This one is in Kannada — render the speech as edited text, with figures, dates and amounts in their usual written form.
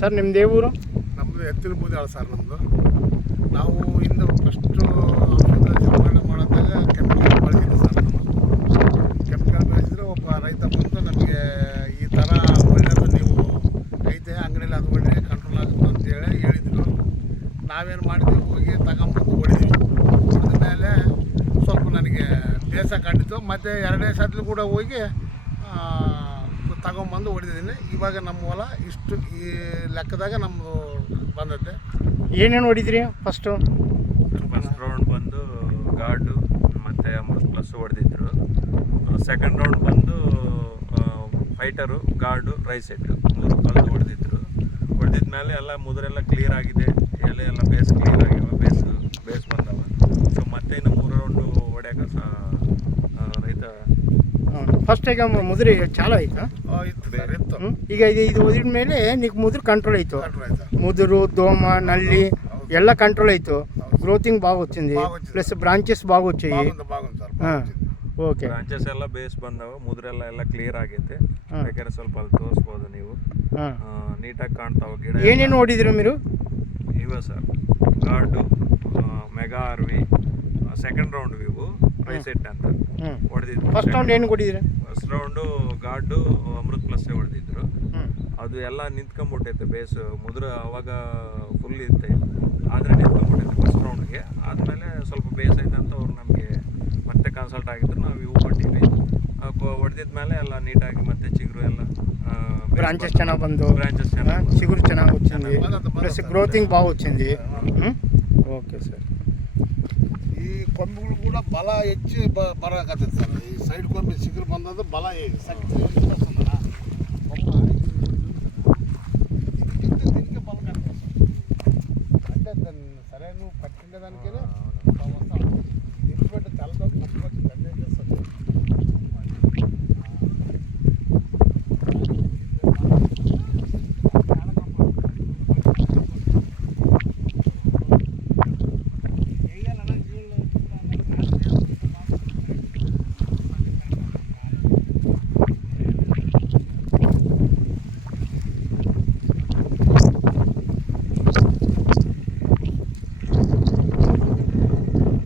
ಸರ್ ನಿಮ್ದು ಯಾವ ಊರು? ನಮ್ಮದು ಎತ್ತಿನ ಬೂದಾಳ ಸರ್ ನಮ್ಮದು. ನಾವು ಇಂದ ಫಸ್ಟು ಔಷಧ ನಿರ್ವಹಣೆ ಮಾಡಿದಾಗ ಕೆಮಿಕಲ್ ಬಳಸಿದ್ವಿ ಸರ್. ಕೆಮಿಕಲ್ ಬಳಸಿದ್ರೆ ಒಬ್ಬ ರೈತ ಬಂದು ನಮಗೆ ಈ ಥರ ಒಳ್ಳೆಯದು ನೀವು ಐತೆ ಅಂಗಡಿಯಲ್ಲಿ ಅದು ಒಳ್ಳೆ ಕಂಟ್ರೋಲ್ ಆಗುತ್ತೆ ಅಂತೇಳಿ ಹೇಳಿದ್ರು. ನಾವೇನು ಮಾಡಿದ್ವಿ, ಹೋಗಿ ತಗೊಂಬಂದು ಹೊಡಿದ್ವಿ. ಹೊಡೆದ ಮೇಲೆ ಸ್ವಲ್ಪ ನನಗೆ ಬೇಸ ಕಂಡಿತು. ಮತ್ತು ಎರಡನೇ ಸತ್ಲು ಕೂಡ ಹೋಗಿ ತಗೊಂಬಂದು ಹೊಡೆದಿದ್ದೀನಿ. ಇವಾಗ ನಮ್ಮ ಹೊಲ ಇಷ್ಟು ಈ ಲೆಕ್ಕದಾಗ ನಮ್ಮದು ಬಂದೈತೆ. ಏನೇನು ಹೊಡಿದ್ರಿ? ಫಸ್ಟ್ ರೌಂಡ್ ಬಂದು ಗಾರ್ಡು ಮತ್ತು ಅಮೃತ್ ಪ್ಲಸ್ ಹೊಡೆದಿದ್ರು. ಸೆಕೆಂಡ್ ರೌಂಡ್ ಬಂದು ಫೈಟರು, ಗಾರ್ಡು, ರೈಸೆಟ್ಟು 3 ಕಲ್ತು ಹೊಡೆದಿದ್ರು. ಹೊಡೆದಿದ್ಮೇಲೆ ಎಲ್ಲ ಮುದುರೆಲ್ಲ ಕ್ಲಿಯರ್ ಆಗಿದೆ, ಎಲೆ ಎಲ್ಲ ಬೇಸ್ ಕ್ಲಿಯರ್ ಆಗಿವೆ, ಬೇಸ್ ಬಂದವ. ಸೊ ಮತ್ತೆ ಇನ್ನು 3 ರೌಂಡು ಹೊಡ್ಯಾಕ ರೈತ ಫಸ್ಟ್ ಈಗ ಮುದುರೆ ಚಾಲು ಆಯ್ತಾ? ಇತ್ತು. ಈಗ ಇದು ಹೊದಿದ ಮೇಲೆ ನೀವು ಮುದುರು ಕಂಟ್ರೋಲ್ ಆಯಿತು? ముదురు దోమ నల్లి ಎಲ್ಲ కంట్రోల్ అవుతూ గ్రోతింగ్ బాగా వచ్చింది, ప్లస్ బ్రాంచెస్ బాగా వచ్చాయి. ಓಕೆ, ಬ್ರಾಂಚಸ್ ಎಲ್ಲ ಬೇಸ್ ಬಂದವು, ಮುದ್ರೆಲ್ಲ ಎಲ್ಲ ಕ್ಲಿಯರ್ ಆಗೈತೆ. ಬೇಕಾದ್ರೆ ಸ್ವಲ್ಪ ಅಲ್ಲಿ ತೋರಿಸ್ಬೋದು ನೀವು. ನೀಟಾಗಿ ಕಾಣ್ತಾವೆ ಗಿಡ. ಏನೇನು ನೋಡಿದ್ರಿ ನೀವು? ಇವ ಸರ್ guard, mega RV, second round ಇವು ರೈಸೆಟ್ ಅಂತ ಹೊಡೆದಿದ್ರು. ಫಸ್ಟ್ ರೌಂಡ್ ಏನು ಕೊಟ್ಟಿದ್ರಿ? First round guard, Amrit plus ಹೊಡೆದಿದ್ರು. ಅದು ಎಲ್ಲ ನಿಂತ್ಕೊಂಡ್ಬಿಟ್ಟೈತೆ ಬೇಸ್, ಮುದ್ರ ಅವಾಗ ಫುಲ್ ಇತ್ತೆ, ಆದರೆ ನಿಂತ್ಕೊಂಡ್ಬಿಟ್ಟೈತೆ ಫಸ್ಟ್ ರೌಂಡ್ಗೆ. ಆದಮೇಲೆ ಸ್ವಲ್ಪ ಬೇಸ್ ಐತೆ ಅಂತ ಅವ್ರು ನಮಗೆ ಮತ್ತೆ ಕನ್ಸಲ್ಟ್ ಆಗಿದ್ರು. ನಾವು ಇವು ಕೊಟ್ಟಿವಿ. ಹೊಡೆದಿದ್ಮೇಲೆ ಎಲ್ಲ ನೀಟಾಗಿ ಮತ್ತೆ ಚಿಗುರು ಎಲ್ಲ బ్రాంచెస్ ಚೆನ್ನಾಗಿ ಬಂದು, బ్రాంచెస్ ಚೆನ್ನಾಗಿ, చిగురు ಚೆನ್ನಾಗಿ వచ్చింది, ప్లస్ గ్రోతింగ్ బాగా వచ్చింది. Okay sir. ಈ ಕೊಂಬುಗಳು ಕೂಡ ಬಲ ಹೆಚ್ಚು ಬರಕತ್ತೈತೆ ಸರ್. ಈ ಸೈಡ್ ಕೊಂಬಿ ಚಿಗುರು ಬಂದದ್ದು ಬಲ ಶಕ್ತಿ దీనికి బలం అంటే సరైన పట్టిండే దానికి